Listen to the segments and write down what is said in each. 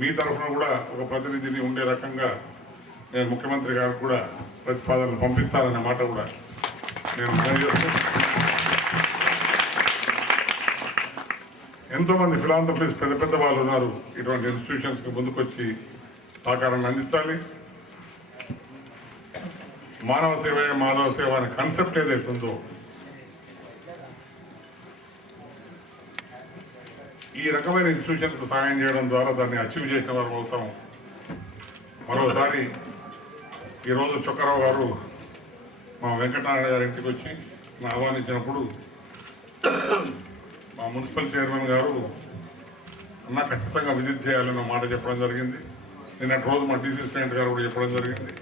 మీ తరఫున కూడా ఒక ప్రతినిధిని ఉండే రకంగా నేను ముఖ్యమంత్రి గారికి కూడా ప్రతిపాదనలు పంపిస్తారనే మాట కూడా నేను ఎంతోమంది ఫిలాంథ్రఫిస్ట్ పెద్ద పెద్ద వాళ్ళు ఉన్నారు. ఇటువంటి ఇన్స్టిట్యూషన్స్కి ముందుకొచ్చి సహకారాన్ని అందించాలి. మానవ సేవే మాధవ సేవ అనే కాన్సెప్ట్ ఏదైతే ఉందో ఈ రకమైన ఇన్స్టిట్యూషన్స్కు సహాయం చేయడం ద్వారా దాన్ని అచీవ్ చేసిన వారు అవుతాం. మరోసారి ఈరోజు చొక్కరావు గారు మా వెంకటనారాయణ గారి ఇంటికి వచ్చి ఆహ్వానించినప్పుడు మా మున్సిపల్ చైర్మన్ గారు అన్న ఖచ్చితంగా విజిట్ చేయాలన్న మాట చెప్పడం జరిగింది. నిన్నటి రోజు మా డీసీ స్టూడెంట్ గారు కూడా చెప్పడం జరిగింది.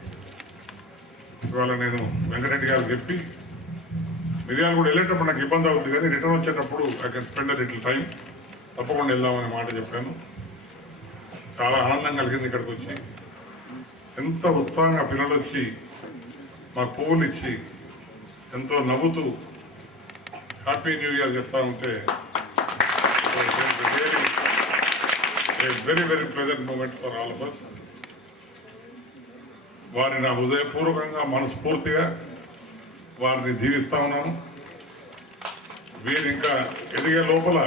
ఇవాళ నేను వెంకటరెడ్డి గారికి చెప్పి మిర్యాలు కూడా వెళ్ళేటప్పుడు నాకు ఇబ్బంది అవుతుంది కానీ రిటర్న్ వచ్చేటప్పుడు I can spend little time తప్పకుండా వెళ్దామనే మాట చెప్పాను. చాలా ఆనందం కలిగింది ఇక్కడికి వచ్చి. ఎంత ఉత్సాహంగా పిల్లలు వచ్చి మాకు పువ్వులు ఇచ్చి ఎంతో నవ్వుతూ హ్యాపీ న్యూ ఇయర్ చెప్తా ఉంటే very very pleasant moment for all of us. వారిని నా హృదయపూర్వకంగా మనస్ఫూర్తిగా వారిని దీవిస్తా ఉన్నాను. వీరు ఇంకా ఎదిగే లోపల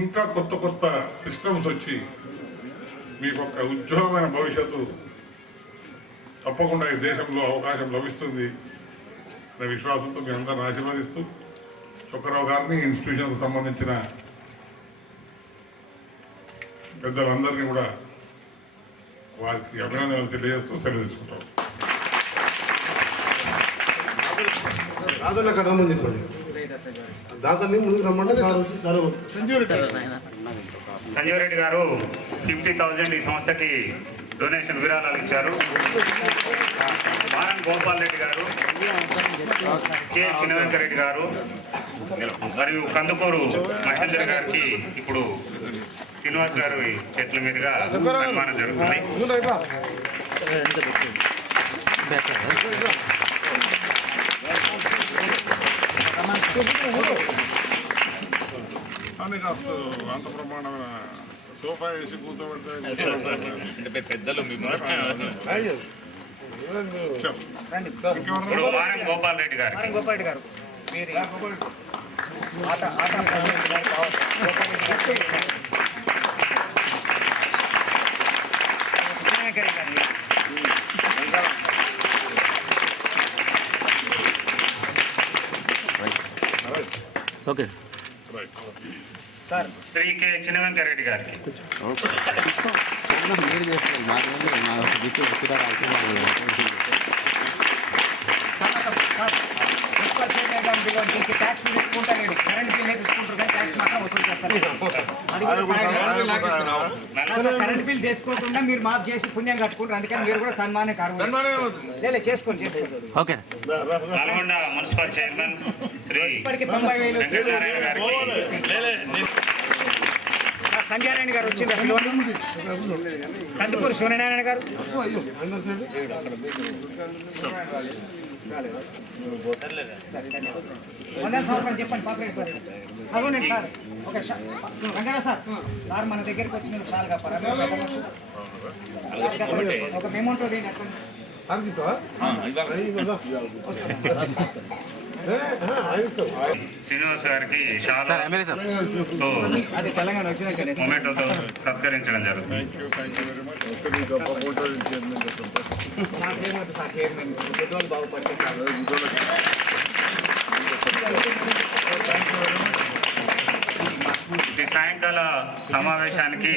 ఇంకా కొత్త కొత్త సిస్టమ్స్ వచ్చి మీకు ఒక ఉజ్వలమైన భవిష్యత్తు తప్పకుండా ఈ దేశంలో అవకాశం లభిస్తుంది అనే విశ్వాసంతో మీ అందరిని ఆశీర్వదిస్తూ చొక్కరావు గారిని ఇన్స్టిట్యూషన్కు సంబంధించిన పెద్దలందరినీ కూడా వారికి అభినందనలు తెలియజేస్తూ సెలవు తీసుకుంటాం. సంజీవ్ రెడ్డి గారు 50,000 ఈ సంస్థకి డొనేషన్ విరాళాలు ఇచ్చారు. మారన్ గోపాల్ రెడ్డి గారు, కె చిన్నవెంకరెడ్డి గారు మరియు కందుకూరు మహేంద్ర గారికి ఇప్పుడు శ్రీనివాస్ గారి చేతుల మీదుగా సన్మానం జరుగుతుంది. అంత ప్రమాణమైన సోఫా వేసి కూర్చోబెడితే పెద్దలు మారన్ గోపాల్ రెడ్డి గారు ఓకే సార్ శ్రీ కె చిన్నవెంకరెడ్డి గారికి ట్యాక్స్ తీసుకుంటారు, కరెంట్ బిల్ తీసుకుంటారు కానీ ట్యాక్స్ మాత్రం వసూలు చేస్తారు. కరెంట్ బిల్ తీసుకోకుండా మీరు మాకు చేసి పుణ్యం కట్టుకుంటారు. అందుకని మీరు కూడా సన్మానం కారు చేసుకోండి. Okay. Nalgonda municipal chairman Shri ఇప్పటికి 90,000 వచ్చింది. సంధ్యారాయణ గారు వచ్చింది. కందుకూరు సూర్యనారాయణ గారు, చెప్పండి పాపరేట్ సార్. అవునండి sir. Okay Rangarao sir, sir మన దగ్గరికి వచ్చి నేను చాలా ఒక అమౌంట్ శ్రీనివాస్ గారికి అది తెలంగాణ వచ్చినాక మొమెంటోతో సత్కరించడం జరుగుతుంది. నాకేమవుతుంది సార్, చైర్మన్ పెద్దవాళ్ళు బాగుపడతాయి సార్. ఈ సాయంకాల సమావేశానికి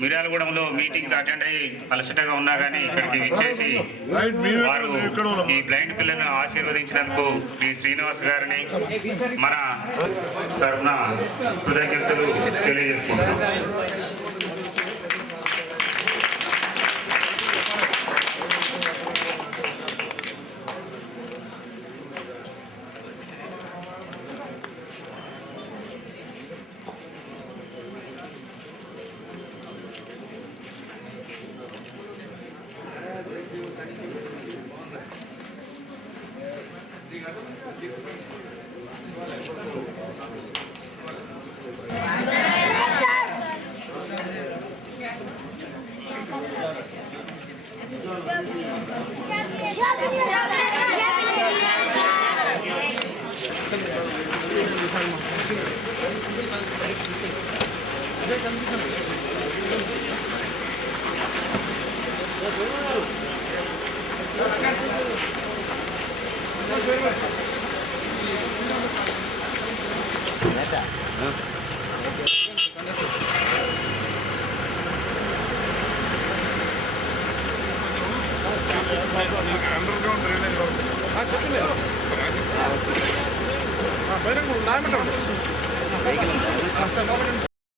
మిర్యాలగూడెంలో మీటింగ్ అటెండ్ అయ్యి అలసటగా ఉన్నా కానీ ఇక్కడికి విచ్చేసి వారు ఈ బ్లైండ్ పిల్లలను ఆశీర్వదించినందుకు శ్రీ శ్రీనివాస్ గారిని మన తరఫున కృతజ్ఞతలు తెలియజేసుకుంటున్నాం. చెప్పండి